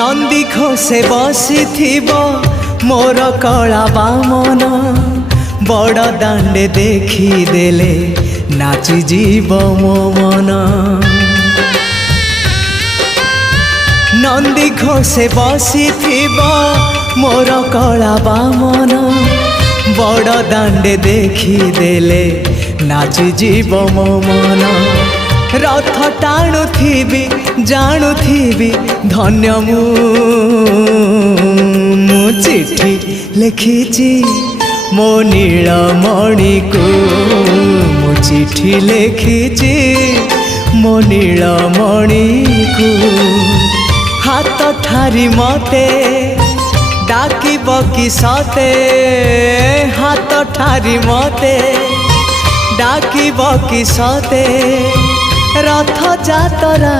नंदी घोषे बसी मोर कला बामन बड़ दांडे देखी देले नाची जीव मो मन। नंदी घोषे बसी मोर कला बामन बड़ दांडे देखी देले नाची जीव मो मन। रथ टाणुथिबी जाणुथिबी धन्य मु चिठी लिखिची मो नीलमणि को मु चिठी लिखिची मो नीलमणि को। हाथ ठारी मते डाकिब कि सते हाथ ठारी मते डाकिब कि सते रथ जातरा।